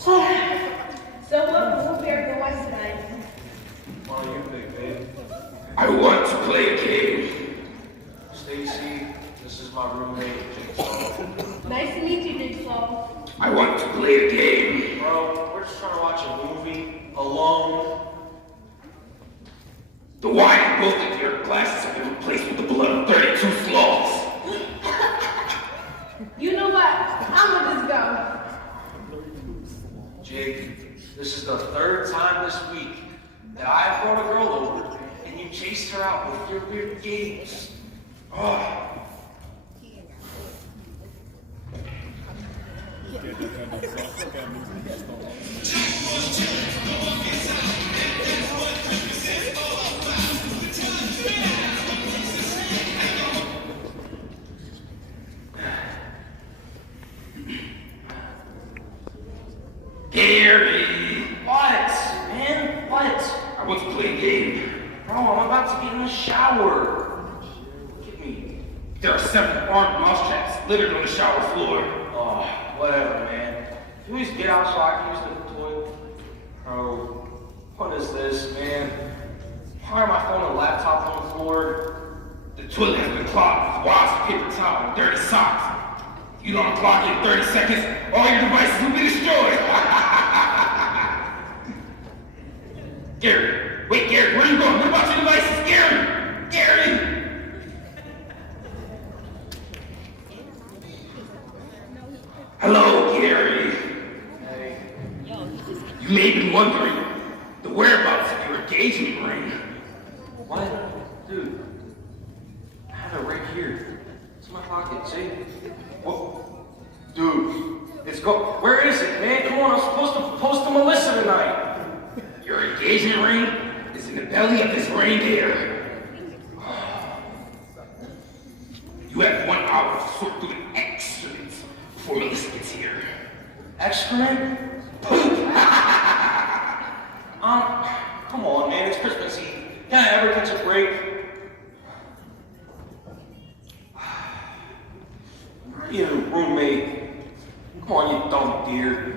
So what will we are going watch tonight? What do you think, babe? I want to play a game. Stacy, this is my roommate, Jigsaw. Nice to meet you, Jigsaw. I want to play a game. Bro, we're just trying to watch a movie alone. The wine in both of your glasses have been replaced with the blood of 32 sloths. You know what? I'm gonna just go. Jig, this is the third time this week that I've brought a girl over and you chased her out with your weird games. Oh. Gary! What, man? What? I want to play a game. Bro, I'm about to get in the shower. Look at me. There are 7 armed mousetraps littered on the shower floor. Oh, whatever, man. Can we just get out so I can use the toilet? Bro, what is this, man? Why are my phone and laptop on the floor? The toilet has been clogged with wads of paper towel and dirty socks. If you don't unclog it in 30 seconds, all your devices will be destroyed. Gary, wait, Gary, where are you going? What about your devices? Gary! Gary! Hello, Gary. Hey, You may be wondering the whereabouts of your engagement ring. what? Dude, I have it right here. It's in my pocket, see? What? Dude, it's go. Where is it, man? Come on, I'm supposed to propose to Melissa tonight. Your engagement ring is in the belly of this reindeer. You have 1 hour to sort through the excrement before Melissa gets here. Excrement? Poop! Come on, man, it's Christmas Eve. Can I ever catch a break? You roommate. Come on, you dumb deer.